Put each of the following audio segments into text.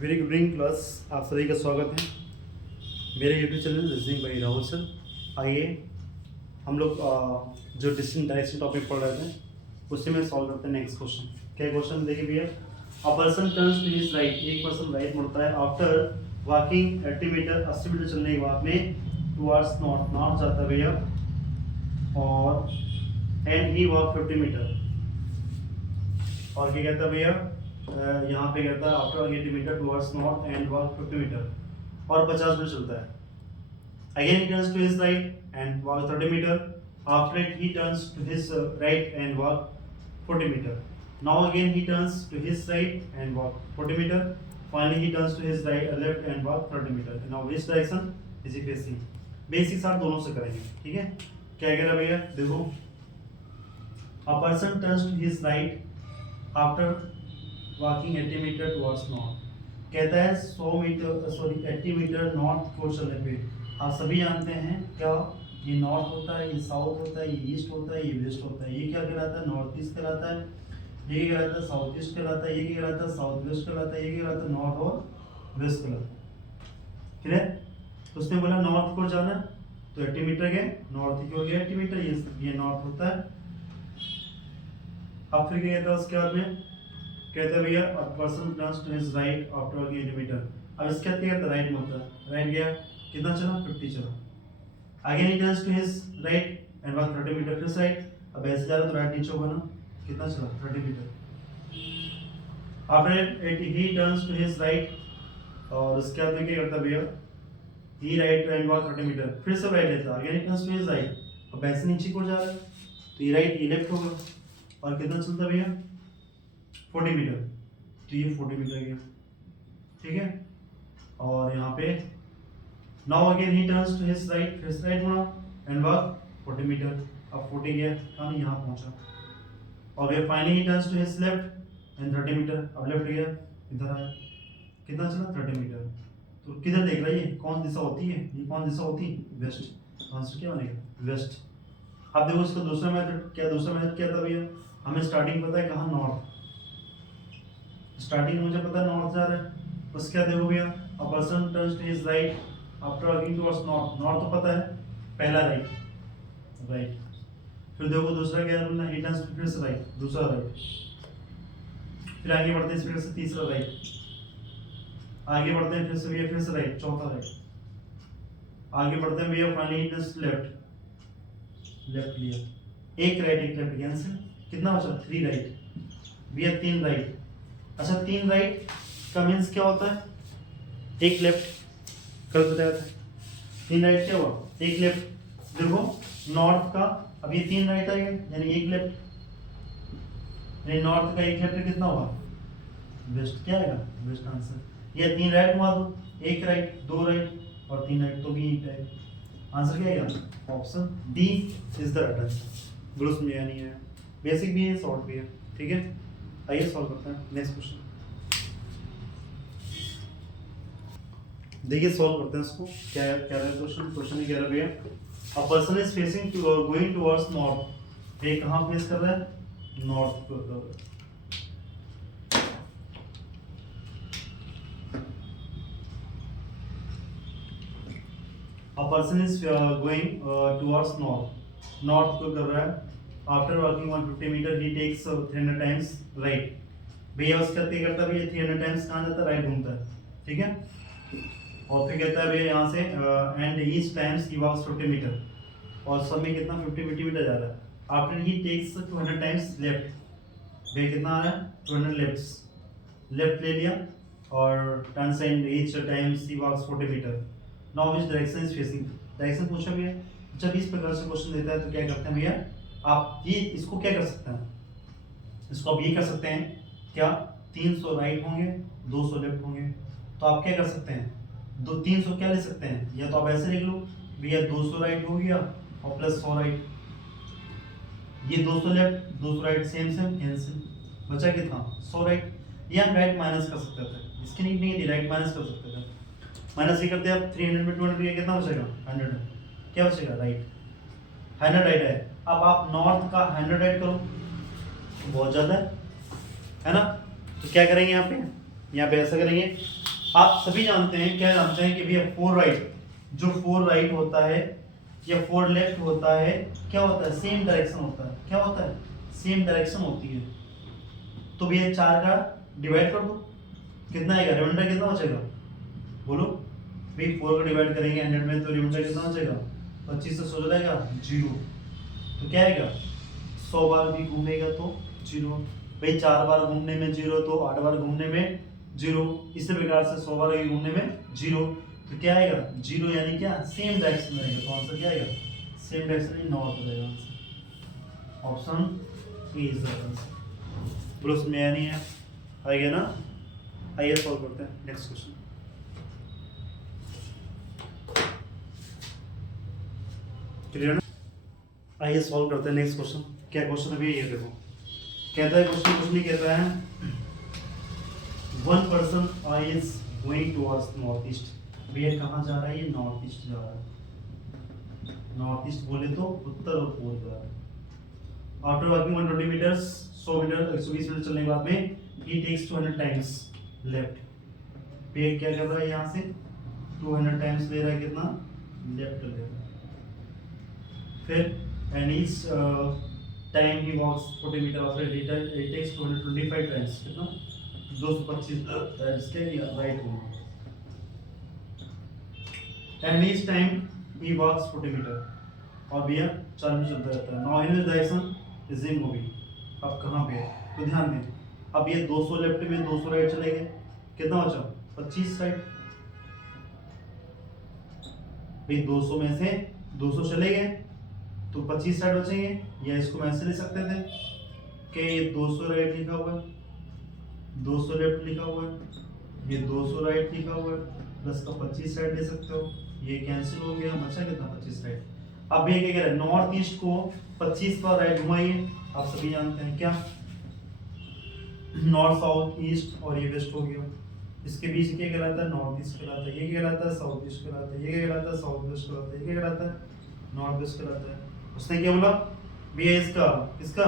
Very good evening class, आप सभी का स्वागत है मेरे YouTube channel listening by Rahul sir. आइए हम लोग जो डिस्टेंस डायरेक्शन टॉपिक पढ़ रहे थे उसी में सॉल्व करते हैं नेक्स्ट क्वेश्चन। क्या क्वेश्चन देखिए भैया, a person turns to his right, एक पर्सन राइट मुड़ता है आफ्टर वॉकिंग 80 मीटर, 80 मीटर चलने के बाद में टुवर्ड्स नॉर्थ, नॉर्थ जाता है भैया, और एंड ही वॉक 50 मीटर, और क्या कहता है भैया यहाँ पे कहता है after 80 meter towards north and walk 50 meter, और 50 मीटर चलता है। Again he turns to his right and walk 30 meter, after it he turns to his right and walk 40 meter. Now again he turns to his right and walk 40 meter, finally he turns to his right left and walk 30 meter. Now which direction is he facing? Basics आप दोनों से करेंगे, ठीक है। क्या कह रहा भैया, देखो, a person turns to his right after walking 80 meter towards north, कहता है 80 मीटर नॉर्थ की ओर चलने पे। आप सभी जानते हैं क्या, ये नॉर्थ होता है, ये साउथ होता है, ये ईस्ट होता है, ये वेस्ट होता है। ये क्या कहलाता है? नॉर्थ ईस्ट कहलाता है। ये क्या कहलाता है? साउथ ईस्ट कहलाता है। ये क्या कहलाता है? साउथ वेस्ट कहलाता है। ये क्या कहलाता है? नॉर्थ और वेस्ट कहलाता है। क्लियर? तो उसने बोला नॉर्थ की ओर जाना है, तो 80 मीटर गए, नॉर्थ की ओर गए 80 मीटर, ये नॉर्थ होता है। अब फिर क्या कहता है उसके बाद में, कहता है भैया a person turns to his right after walking 80 meter. अब इसके बाद क्या करता है? राइट में होता है, राइट गया, कितना चला? 50 चला। Again he turns to his right and walk 30 meter, फिर राइट। अब ऐसे जा रहा है तो राइट नीचे होगा ना, कितना चला? 30 meter. After it he turns to his right, और उसके बाद में क्या करता है भैया, he right and walk 30 meter, फिर से राइट लेता है। Again he turns to his right, अब ऐसे नीचे को जा रहा है तो ये राइट ये लेफ्ट होगा, और कितना चलता है भैया? 40 मीटर। तो ये 40 मीटर गया, ठीक है। और यहाँ पे now again he turns to his right, फिर राइट मुड़ा एंड वॉक 40 मीटर। अब 40 गया, कहाँ? यहाँ पहुंचा। और वे finally he turns to his left and 30 metre, अब लेफ्ट गया, इधर आया, कितना चला? 30 मीटर। तो किधर देख रहा है? ये कौन दिशा होती है? ये कौन दिशा होती है? वेस्ट। आंसर क्या बनेगा? वेस्ट। अब देखो इसका दूसरा मेथड क्या, दूसरा मेथड क्या था भैया, हमें स्टार्टिंग पता है कहाँ? नॉर्थ। स्टार्टिंग मुझे पता है नॉर्थ जा रहा है, उसके बाद देखो भैया a person turns to his right after walking towards north, north तो पता है, पहला राइट, राइट। फिर देखो दूसरा क्या है, ही टर्न्स टू फिर से राइट, दूसरा राइट। फिर आगे बढ़ते हैं फिर से तीसरा राइट, आगे बढ़ते हैं फिर से भैया फिर से राइट, चौथा राइट। आगे बढ़ते हैं भैया finally he turns left, left लिया, एक राइट एक लेफ्ट, कैंसिल, कितना बचा? 3 राइट भैया, 3 राइट। अच्छा 3 राइट का मीन्स क्या होता है? एक लेफ्ट, कल बताया था। 3 राइट क्या हुआ? एक लेफ्ट। देखो नॉर्थ का, अब ये 3 राइट आएगा यानी एक लेफ्ट, यानी नॉर्थ का एक लेफ्ट कितना हुआ? वेस्ट। क्या आएगा? West answer. ये 3 राइट हुआ तो एक राइट, 2 राइट और 3 राइट, तो भी एक राइट। आंसर क्या आएगा? Option D is the right answer. Group में नहीं है, बेसिक भी है, शॉर्ट भी है, ठीक है। आइए सॉल्व करते हैं नेक्स्ट क्वेश्चन। देखिए सॉल्व करते हैं इसको। क्या है क्वेश्चन? क्वेश्चन कह रहा है a person is facing to going towards north, ये कहाँ फेस कर रहा है? नॉर्थ को कर रहा है। A person is going towards north, north को कर रहा है। आफ्टर वॉकिंग 150 मीटर ही टेक्स 300 टाइम्स राइट। भैया उसका क्या करता है भैया? 300 टाइम्स कहाँ जाता है? राइट घूमता है, ठीक है। और फिर कहता है भैया यहाँ से and each times he walks 50 meter, और सब में कितना 50 मीटर जा रहा है। After he takes 200 times left, भैया कितना आ रहा है? 200 लेफ्ट ले लिया, और turns and each times he walks 40 meter. Now which direction is facing? Direction पूछा भैया। जब इस प्रकार से क्वेश्चन देता है तो क्या करते हैं भैया, आप ये इसको क्या कर सकते हैं, इसको आप ये कर सकते हैं क्या, 300 राइट होंगे 200 लेफ्ट होंगे, तो आप क्या कर सकते हैं, 300 क्या ले सकते हैं, या तो आप ऐसे लिख लो भैया 200 राइट हो गया और प्लस 100 राइट, ये 200 लेफ्ट 200 राइट सेम कैंसिल, बचा कितना? 100 राइट। ये हम राइट माइनस कर सकते थे, इसकी नीड नहीं थी, राइट माइनस कर सकते थे। माइनस ये करते हैं, 300 में 200 कितना बचेगा? 100, क्या बचेगा? राइट, 100 राइट है। अब आप नॉर्थ का 100 राइट करो, बहुत ज़्यादा है ना, तो क्या करेंगे यहाँ पे ऐसा करेंगे आप सभी जानते हैं, क्या जानते हैं कि भैया 4 राइट, जो 4 राइट होता है या 4 लेफ्ट होता है, क्या होता है, सेम डायरेक्शन होता है। क्या होता है, सेम डायरेक्शन होती है। तो भैया 4 का डिवाइड कर दो, कितना आएगा, रिमाइंडर कितना बचेगा, बोलो भाई। 4 का डिवाइड करेंगे 100 में तो रिमाइंडर कितना बचेगा, 25 से 100 जाएगा 0। तो क्या आएगा, 100 बार भी घूमेगा तो 0। भाई 4 बार घूमने में 0, तो 8 बार घूमने में 0, इसी प्रकार से 100 बार भी घूमने में 0। तो क्या आएगा, 0, यानी क्या, सेम डायरेक्शन में रहेगा। तो आंसर क्या आएगा, सेम डायरेक्शन में नॉर्थ रहेगा answer. Option A is the answer. बोलो उसमें आया नहीं है, आएगा ना। आइए सॉल्व करते हैं नेक्स्ट क्वेश्चन। क्लियर ना। आइए सॉल्व करते हैं नेक्स्ट क्वेश्चन। क्या क्वेश्चन है ये देखो, कहता है क्वेश्चन कुछ नहीं कहता है, one person is going towards north east. भैया कहाँ जा रहा है, ये नॉर्थ ईस्ट जा रहा है। नॉर्थ ईस्ट बोले तो उत्तर और पूर्व जा रहा है। After walking 120 meters, 100 meter 120 meter चलने के बाद में ही टेक्स 200 टाइम्स लेफ्ट। भैया क्या कर रहा है, यहाँ से 200 टाइम्स ले रहा है, कितना, लेफ्ट ले रहा है। फिर and each time he walks 40 meter after it takes 225 times, कितना, 225 टाइम्स के राइट घूमना। And each time he walks 40 meter, और भैया 4 में चलता रहता है। Now in direction is in moving. अब कहाँ पे है, तो ध्यान दें, अब ये 200 लेफ्ट में 200 राइट चले गए, कितना बचा, 25 राइट। भाई 200 में से 200 चले गए तो 25 राइट बचेंगे, या इसको मैं ऐसे ले सकते थे कि ये 200 राइट लिखा हुआ है, 200 लेफ्ट लिखा हुआ है, ये 200 राइट लिखा हुआ है, प्लस का 25 राइट ले सकते हो, ये कैंसिल हो गया, बचा कितना, 25 राइट। अब ये क्या कह रहा है, नॉर्थ ईस्ट को 25 बार राइट घुमाइए। आप सभी जानते हैं क्या, नॉर्थ साउथ ईस्ट और ये वेस्ट हो गया, इसके बीच क्या कहलाता है, नॉर्थ ईस्ट कहलाता है। ये क्या कहलाता है, साउथ ईस्ट कहलाता है। ये क्या कहलाता है, साउथ वेस्ट कहलाता है। ये क्या कहलाता है, नॉर्थ वेस्ट कहलाता है। उसने क्या बोला भैया, इसका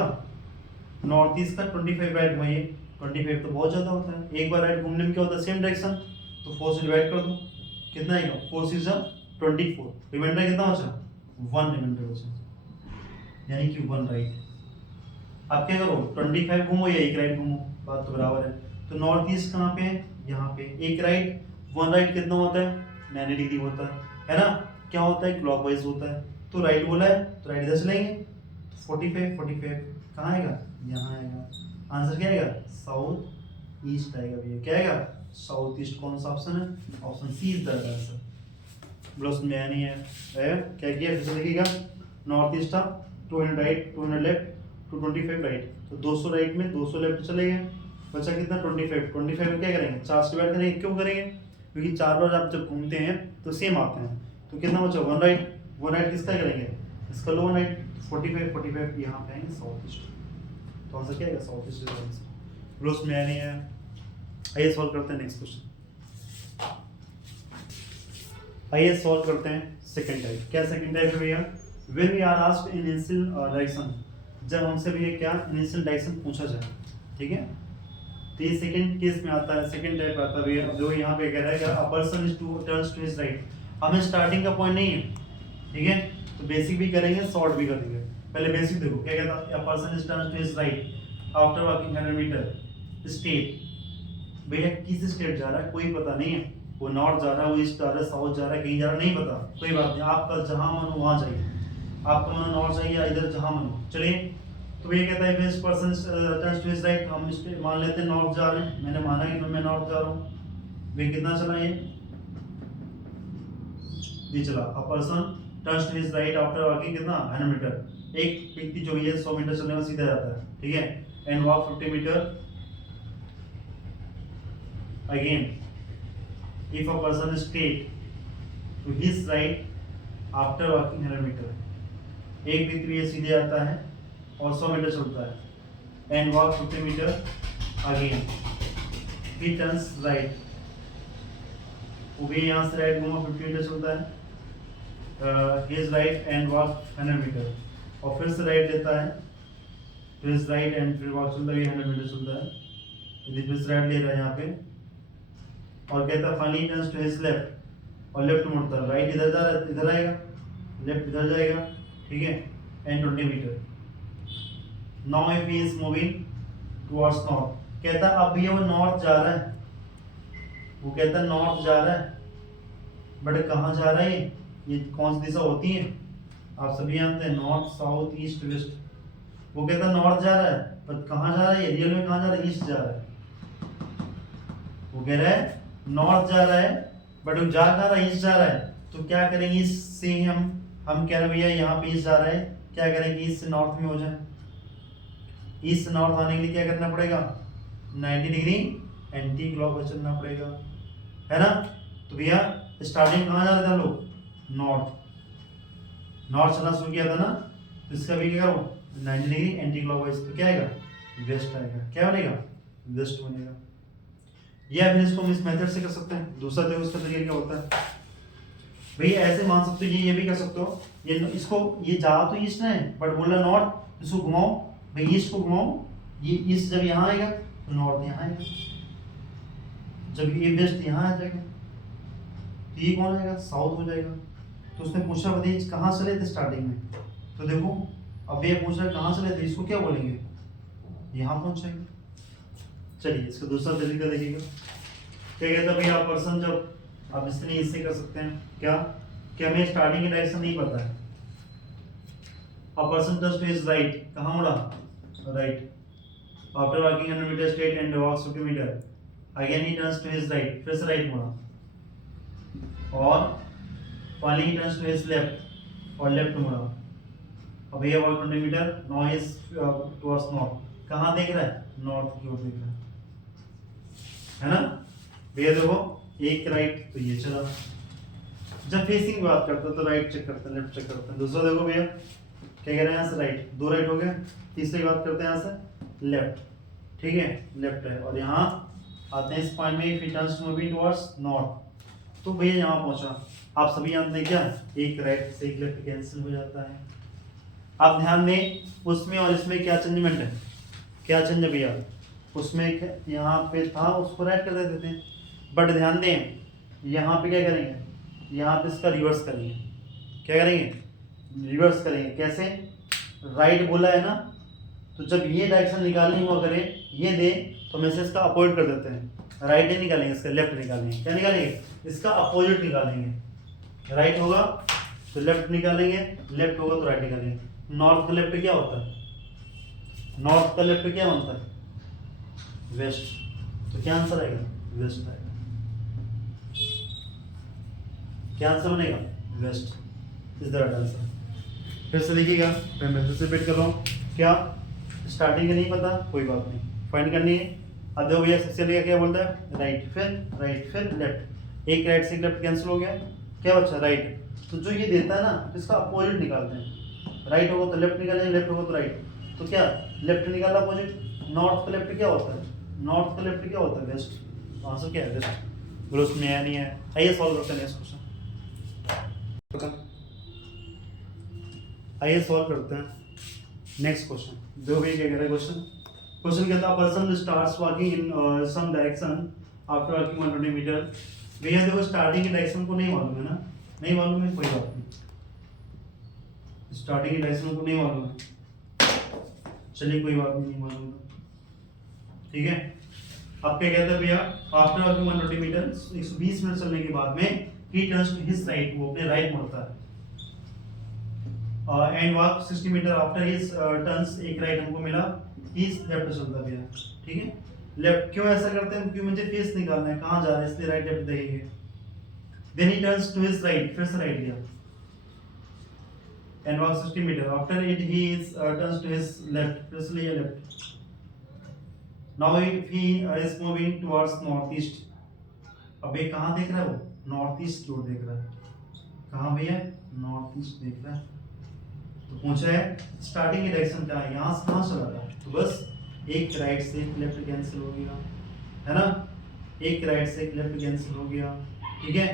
नॉर्थ ईस्ट का 25 राइट घुमाइए। 25 तो बहुत ज्यादा होता है, एक बार राइट घूमने में क्या होता है, सेम डायरेक्शन, तो 4 से डिवाइड कर दो, कितना आएगा, 4 6 24, रिमाइंडर कितना बचा, 1 रिमाइंडर बचा, यानी कि 1 राइट। अब क्या करो, 25 घूमो या एक राइट घूमो, बात तो बराबर है। तो नॉर्थ ईस्ट कहाँ पे है, यहाँ पे, एक राइट, 1 राइट कितना होता है, 90 डिग्री होता है ना। क्या होता है, क्लॉकवाइज होता है। तो राइट बोला है तो राइट इधर चलेंगे, तो 45 कहाँ आएगा, यहाँ आएगा। आंसर क्या आएगा, साउथ ईस्ट आएगा भैया। क्या आएगा, साउथ ईस्ट। कौन सा ऑप्शन है, option C is the answer. ब्लॉस में नहीं है, क्या किया, फिर से देखिएगा, नॉर्थ ईस्ट था 200 राइट 200 लेफ्ट 225 राइट, तो 200 राइट में 200 लेफ्ट चले गए, बचा कितना, 25 में क्या करेंगे, 4 से डिवाइड करेंगे। क्यों करेंगे, क्योंकि 4 बार आप जब घूमते हैं तो सेम आते हैं। तो कितना बचा, 1 राइट, 1 राइट किसका करेंगे, इसका लो 1 राइट, 45 यहाँ पे आएंगे साउथ ईस्ट। तो आंसर क्या आएगा, साउथ ईस्ट आंसर। ब्लॉस में नहीं है। आइए सॉल्व करते हैं नेक्स्ट क्वेश्चन। आइए सॉल्व करते हैं सेकंड टाइप। क्या सेकंड टाइप है भैया, when we are asked in initial direction, जब हमसे भैया क्या इनिशियल डायरेक्शन पूछा जाए, ठीक है। तो ये सेकंड केस में आता है, सेकंड टाइप आता है भैया, जो यहाँ पे कह रहा है कि a person is to turns to his right. हमें स्टार्टिंग का पॉइंट नहीं है, ठीक है, तो बेसिक भी करेंगे, शॉर्ट भी करेंगे। पहले बेसिक देखो, क्या कहता है, a person is turns to his right after walking 100 meter. State, भैया किस स्टेट जा रहा है कोई पता नहीं है, वो नॉर्थ जा रहा है, वो ईस्ट जा रहा है, साउथ जा रहा है, कहीं जा रहा है नहीं पता, कोई बात नहीं, आपका जहां मन हो वहां जाइए। आपका मन नॉर्थ जाइए या इधर जहां मन हो, चलिए। तो ये कहता है this person turns to his right, हम मान लेते हैं नॉर्थ जा रहे हैं, मैंने माना कि मैं नॉर्थ जा रहा हूं। वे कितना चला ये चला, a person turns to his right after walking कितना 100 मीटर। एक व्यक्ति जो ये 100 मीटर चलने में सीधा जाता है, ठीक है, and walk 50 meter again if a person is straight to his right after walking 100 meter, एक व्यक्ति ये सीधे आता है और 100 मीटर चलता है and walk 50 meter again, he turns right, वो भी यहाँ से राइट घूमा 50 मीटर चलता है, his right and walk 100 metre, और फिर से राइट लेता है to his right and फिर walk चलता है 100 मीटर चलता है, यदि फिर से राइट ले रहा है यहाँ पे और कहता है finally turns to his left, और लेफ्ट मुड़ता है, राइट इधर जा रहा है, इधर आएगा, लेफ्ट इधर जाएगा, ठीक है, and 20 metre. Now if he is moving towards north, कहता है अब ये वो नॉर्थ जा रहा है, वो कहता है नॉर्थ जा रहा है, बट कहाँ जा रहा है ये कौन सी दिशा होती है, आप सभी जानते हैं, नॉर्थ साउथ ईस्ट वेस्ट। वो कहता है नॉर्थ जा रहा है, पर कहाँ जा रहा है, रियल में कहाँ जा रहा है, ईस्ट जा रहा है। वो कह रहा है नॉर्थ जा रहा है, बट वो जा कहाँ रहा है, ईस्ट जा रहा है। तो क्या करेंगे, ईस्ट से हम कह रहे हैं भैया यहाँ पे ईस्ट जा रहा है, क्या करेंगे, ईस्ट से नॉर्थ में हो जाए। ईस्ट से नॉर्थ आने के लिए क्या करना पड़ेगा, 90 डिग्री एंटी क्लॉकवाइज चलना पड़ेगा, है ना। तो भैया स्टार्टिंग कहाँ जा रहे थे हम लोग, नॉर्थ चलना शुरू किया था ना, तो इसका भी क्या करो 90 डिग्री एंटी क्लॉकवाइज, तो क्या आएगा, वेस्ट आएगा। क्या बनेगा, वेस्ट बनेगा। या फिर इसको हम इस मेथड से कर सकते हैं, दूसरा देखो उसका तरीका क्या होता है भैया, ऐसे मान सकते हो, ये भी कर सकते हो, ये इसको, ये जा तो ईस्ट है बट बोल रहा नॉर्थ, इसको घुमाओ भाई, ईस्ट को घुमाओ, ये ईस्ट जब यहाँ आएगा तो नॉर्थ यहाँ आएगा, जब ये वेस्ट यहाँ आ जाएगा तो ये कौन आएगा, साउथ हो जाएगा। तो उसने पूछा बताइए कहाँ चले थे स्टार्टिंग में, तो देखो अब ये पूछ रहा है कहाँ चले थे, इसको क्या बोलेंगे, यहाँ पहुँचेंगे। चलिए इसका दूसरा तरीका देखिएगा, क्या कहता है भैया पर्सन, जब आप इससे कर सकते हैं क्या, कि हमें स्टार्टिंग की डायरेक्शन नहीं पता है। A person turns to his right, कहाँ मुड़ा, right, after walking 100 metre straight and walks 50 metre, again he turns to his right, फिर से राइट मुड़ा, और finally he turns to his left, और लेफ्ट मुड़ा। अब ये walk 20 metre, now he is towards north, कहाँ देख रहा है, नॉर्थ की ओर देख रहा है ना। भैया देखो एक राइट तो ये चला, जब फेसिंग की बात करते हैं तो राइट चेक करते हैं, लेफ्ट चेक करते हैं। दूसरा देखो भैया क्या कह रहे हैं, यहाँ से राइट, 2 राइट हो गए, तीसरी बात करते हैं यहाँ से लेफ्ट, ठीक है, लेफ्ट है, और यहाँ आते हैं इस पॉइंट में, if he turns moving towards north, तो भैया यहाँ पहुंचा। आप सभी जानते हैं क्या, एक राइट से एक लेफ्ट कैंसिल हो जाता है। आप ध्यान दें उसमें और इसमें क्या चेंजमेंट है, क्या चेंज है भैया, उसमें यहाँ पे था उसको राइट कर देते थे, बट ध्यान दें यहाँ पे क्या करेंगे, यहाँ पे इसका रिवर्स करेंगे, क्या करेंगे, रिवर्स करेंगे। कैसे, राइट बोला है ना, तो जब ये डायरेक्शन निकालनी हुआ करे ये दे, तो हम इसे इसका अपोजिट कर देते हैं, राइट नहीं निकालेंगे, इसका लेफ्ट निकालेंगे। क्या निकालेंगे, इसका अपोजिट निकालेंगे, राइट होगा तो लेफ्ट निकालेंगे, लेफ्ट होगा तो राइट निकालेंगे। नॉर्थ का लेफ्ट क्या होता है, नॉर्थ का लेफ्ट क्या बनता है, वेस्ट, तो क्या आंसर आएगा, वेस्ट आएगा। क्या आंसर बनेगा, west is the right answer. फिर से देखिएगा, मैं फिर से रिपीट कर रहा हूँ, क्या स्टार्टिंग का नहीं पता, कोई बात नहीं, फाइंड करनी है। अब देखो भैया सबसे लेकर क्या बोलता है, राइट फिर लेफ्ट, एक राइट से एक लेफ्ट कैंसिल हो गया, क्या बचा, राइट। तो जो ये देता है ना इसका अपोजिट निकालते हैं, राइट होगा तो लेफ्ट निकालेंगे, लेफ्ट होगा तो राइट, तो क्या लेफ्ट निकाला अपोजिट। नॉर्थ का लेफ्ट क्या होता है, नॉर्थ का लेफ्ट क्या होता है, वेस्ट, आंसर क्या है, वेस्ट। बोलो उसमें आया नहीं है, आइए सॉल्व करते हैं नेक्स्ट क्वेश्चन, आइए सॉल्व करते हैं नेक्स्ट क्वेश्चन। देखो भैया क्या कह रहा है क्वेश्चन, क्वेश्चन कहता है person starts walking in some direction after walking 120 metre. भैया देखो स्टार्टिंग की डायरेक्शन को नहीं मालूम है ना, नहीं मालूम है, कोई बात नहीं, स्टार्टिंग की डायरेक्शन को नहीं मालूम है, चलिए कोई बात नहीं मालूम, ठीक है। अब क्या कहते हैं भैया, आफ्टर वॉकिंग 120 मीटर, 120 मिनट चलने के बाद में he turns to his right, वो अपने राइट मुड़ता है, and walk 60 metre after his turns, एक राइट हमको मिला, हिज लेफ्ट चलता भैया, ठीक है। लेफ्ट क्यों ऐसा करते हैं, क्योंकि मुझे फेस निकालना है, कहाँ जा रहा है, इसलिए राइट लेफ्ट देखेंगे। Then he turns to his right, फिर से राइट लिया, and walk 60 metre after it he turns to his left, फिर से लिया left. Now if he is moving towards north east, अब ये कहाँ देख रहा है, वो नॉर्थ ईस्ट की ओर देख रहा है, कहाँ भैया, नॉर्थ ईस्ट देख रहा है। तो पूछा है स्टार्टिंग की डायरेक्शन क्या है, यहाँ से कहाँ चला था, तो बस एक राइट से एक लेफ्ट कैंसिल हो गया, है ना, एक राइट से एक लेफ्ट कैंसिल हो गया, ठीक है।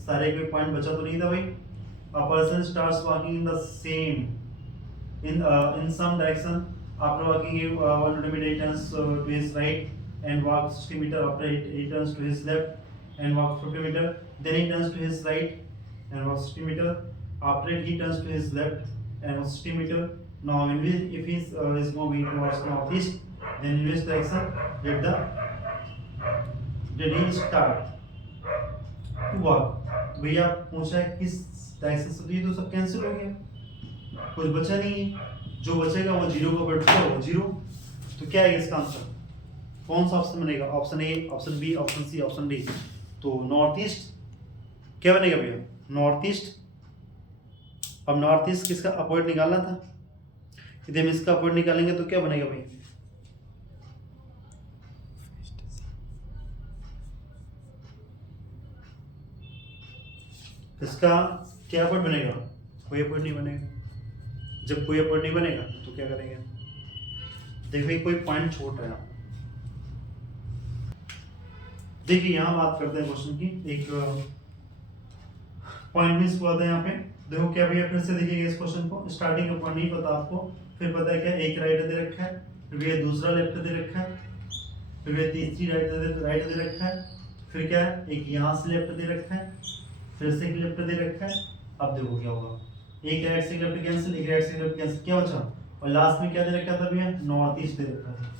सारे कोई पॉइंट बचा तो नहीं था भाई। A person starts walking in the same in some direction after walking 100 meter, he turns to his right and walks 60 meter, after he turns to his left and walk 50 meter. Then he turns to his right and walks 60 meter. After it, he turns to his left and walks 60 meter. Now, if he's is moving towards northeast, then in which direction did he start to walk? भैया पूछा है किस direction से, तो ये तो सब cancel हो गया, कुछ बचा नहीं है, जो बचेगा वो जीरो का बैठ गया, वो जीरो। तो क्या है इसका आंसर? कौन सा ऑप्शन बनेगा? Option A, option B, option C, option D. तो नॉर्थ ईस्ट क्या बनेगा भैया? North east. अब नॉर्थ ईस्ट किसका अपवर्ड निकालना था, यदि हम इसका अपवर्ड निकालेंगे तो क्या बनेगा भैया? इसका क्या अपवर्ड बनेगा? कोई अपवर्ड नहीं बनेगा। जब कोई अपवर्ड नहीं बनेगा तो क्या करेंगे? देखिए कोई पॉइंट छोड़ रहा है। देखिए यहाँ बात करते हैं क्वेश्चन की, एक पॉइंट मिस हुआ था यहाँ पे। देखो क्या भैया, फिर से देखिएगा इस क्वेश्चन को। स्टार्टिंग का पॉइंट नहीं पता आपको, फिर पता है क्या, एक राइट दे रखा है, फिर भैया दूसरा लेफ्ट दे रखा है, फिर भैया तीसरी राइट दे रखा है, फिर क्या है, एक यहाँ से लेफ्ट दे रखा है, फिर से एक लेफ्ट दे रखा है। अब देखो क्या होगा, एक राइट से लेफ्ट कैंसिल, एक राइट से लेफ्ट कैंसिल, क्या बचा? और लास्ट में क्या दे रखा था भैया? नॉर्थ ईस्ट दे रखा था,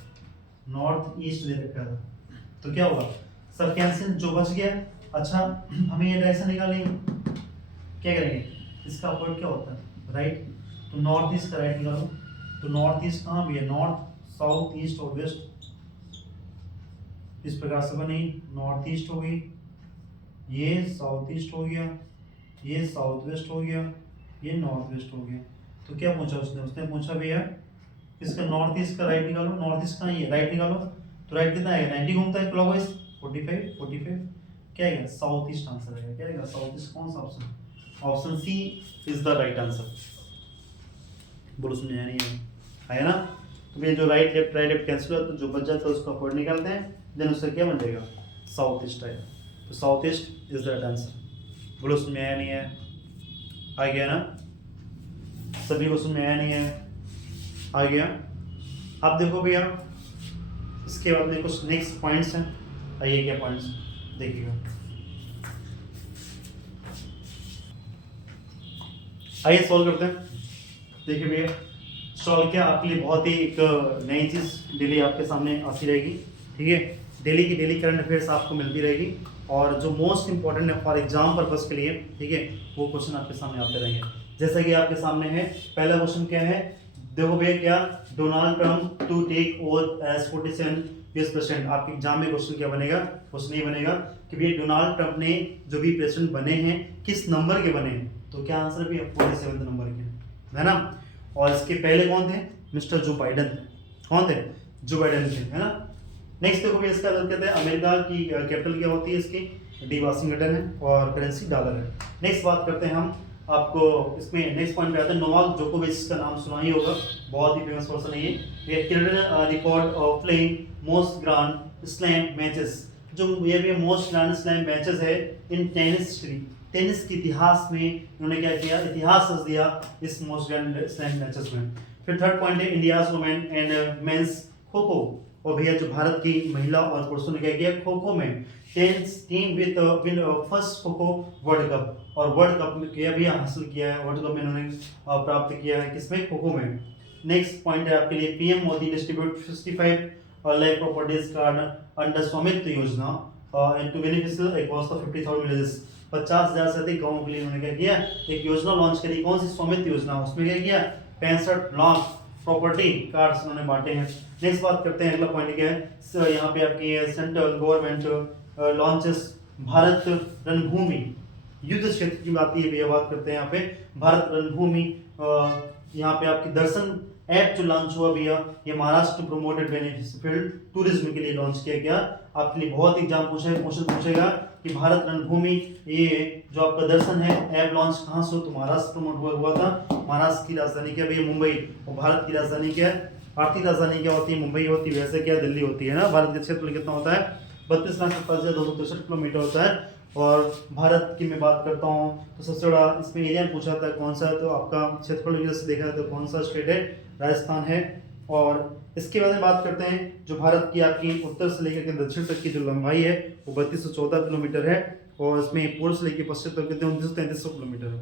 नॉर्थ ईस्ट दे रखा था। तो क्या होगा, सब कैंसिल, जो बच गया। अच्छा हमें ये डायरेक्शन निकालेंगे, क्या करेंगे? इसका अपवर्ड क्या होता है? राइट। तो नॉर्थ ईस्ट का राइट निकालो। तो नॉर्थ ईस्ट कहाँ भी है? नॉर्थ, साउथ, ईस्ट और वेस्ट, इस प्रकार से बनी। नॉर्थ ईस्ट हो गई, ये साउथ ईस्ट हो गया, ये साउथ वेस्ट हो गया, ये नॉर्थ वेस्ट हो गया। तो क्या पूछा उसने पूछा भैया इसका नॉर्थ ईस्ट का राइट निकालो। नॉर्थ ईस्ट कहाँ है? राइट निकालो। तो राइट कितना आएगा? 90 घूमता है क्लॉकवाइज, 45 क्या आएगा? साउथ ईस्ट आंसर आएगा। क्या आएगा? South east. कौन सा option? Option C is the right answer. बोलो समझ नहीं आया ना? तो ये जो राइट लेफ्ट कैंसिल होता है, तो जो बच जाता है उसको अपवर्ड निकालते हैं, देन उसका क्या बन जाएगा? साउथ ईस्ट आएगा। तो south east is the right answer. बोलो समझ आया नहीं है? आ गया ना? सभी को समझ आया नहीं है? आ गया। अब देखो भैया इसके बाद में कुछ नेक्स्ट पॉइंट्स हैं। आइए क्या पॉइंट्स देखिएगा। आइए सॉल्व करते हैं। देखिए भैया सॉल्व किया, आपके लिए बहुत ही एक नई चीज़ डेली आपके सामने आती रहेगी। ठीक है, डेली की डेली करंट अफेयर्स आपको मिलती रहेगी, और जो मोस्ट इंपॉर्टेंट है फॉर एग्जाम पर्पस के लिए, ठीक है, वो क्वेश्चन आपके सामने आते रहेंगे। जैसा कि आपके सामने है, पहला क्वेश्चन क्या है? देखो भैया क्या, Donald Trump to take oath as 47 US president. आपके एग्जाम में क्वेश्चन क्या बनेगा? क्वेश्चन ये बनेगा कि भैया डोनाल्ड ट्रम्प ने जो भी प्रेसिडेंट बने हैं किस नंबर के बने हैं? तो क्या आंसर भी 47 नंबर के, है ना? और इसके पहले कौन थे? मिस्टर जो बाइडन थे। कौन थे? जो बाइडन थे, है ना? नेक्स्ट देखो भैया इसका कहते हैं अमेरिका की कैपिटल क्या होती है इसकी? डी वाशिंगटन है, और करेंसी डॉलर है। नेक्स्ट बात करते हैं हम, आपको इसमें नेक्स्ट पॉइंट पे आता है नोवाक जोकोविच का नाम सुना ही होगा, बहुत ही फेमस पर्सन है ये record of playing most grand slam matches. जो ये भी मोस्ट ग्रैंड स्लैम मैचेस है इन टेनिस हिस्ट्री, टेनिस के इतिहास में इन्होंने क्या किया? इतिहास रच दिया इस मोस्ट ग्रैंड स्लैम मैचेस में। फिर थर्ड पॉइंट है India's women and mains kho kho. और भैया जो भारत की महिला और पुरुषों ने क्या किया? खो खो में team with first kho kho world cup, और वर्ल्ड कप में किया भी हासिल किया है, वर्ल्ड कप में इन्होंने प्राप्त किया है, किसमें? खो खो में। नेक्स्ट पॉइंट है आपके लिए PM Modi distribute 65 lakh properties card under Swamitva Yojana to beneficial across the 50,000 villages. 50,000 से अधिक गाँवों के लिए उन्होंने क्या किया? एक योजना लॉन्च करी। कौन सी? स्वामित्व योजना। उसमें क्या किया? 65 लाख प्रॉपर्टी कार्ड्स उन्होंने बांटे हैं। नेक्स्ट बात करते हैं, अगला पॉइंट क्या है? यहाँ पे आपकी सेंट्रल गवर्नमेंट लॉन्चेस भारत रणभूमि युद्ध क्षेत्र की बात है भैया, बात करते हैं यहाँ पे भारत रणभूमि। यहाँ पे आपकी दर्शन ऐप जो लॉन्च हुआ भैया, ये महाराष्ट्र प्रोमोटेड बेनिफिशियल टूरिज्म के लिए लॉन्च किया गया। आपके लिए बहुत एग्जाम क्वेश्चन पूछेगा कि भारत रणभूमि, ये जो आपका दर्शन है ऐप लॉन्च कहाँ से? तो महाराष्ट्र प्रमोट हुआ था। महाराष्ट्र की राजधानी क्या भैया? मुंबई। और भारत की राजधानी क्या है? आर्थिक राजधानी क्या होती है? मुंबई होती है। वैसे क्या दिल्ली होती है ना। भारत का क्षेत्रफल कितना होता है? 32,57,263 किलोमीटर होता है। और भारत की मैं बात करता हूँ तो सबसे बड़ा इसमें एरिया पूछा था कौन सा है, तो आपका क्षेत्रफल की वजह से देखा है तो कौन सा स्टेट है? राजस्थान है। और इसके बाद में बात करते हैं जो भारत की आपकी उत्तर से लेकर के दक्षिण तक की जो लंबाई है वो 3214 किलोमीटर है, और इसमें पूर्व से लेकर पश्चिम तक कितने 2933 किलोमीटर है,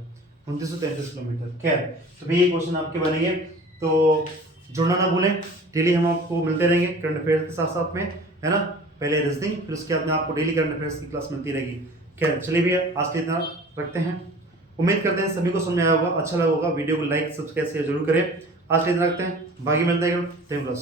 2933 किलोमीटर। खैर, तो भी ये क्वेश्चन आपके बनेंगे, तो जुड़ना ना भूलें। डेली हम आपको मिलते रहेंगे करंट अफेयर के साथ साथ में, है ना। पहले रीजनिंग, फिर उसके बाद में आपको डेली करंट अफेयर्स की क्लास मिलती रहेगी। खैर चलिए भैया, आज के इतना रखते हैं। उम्मीद करते हैं सभी को समझ आया होगा, अच्छा लगा होगा। वीडियो को लाइक सब्सक्राइब शेयर जरूर करें। आज के इतना रखते हैं, बाकी मिलते हैं। Thank you.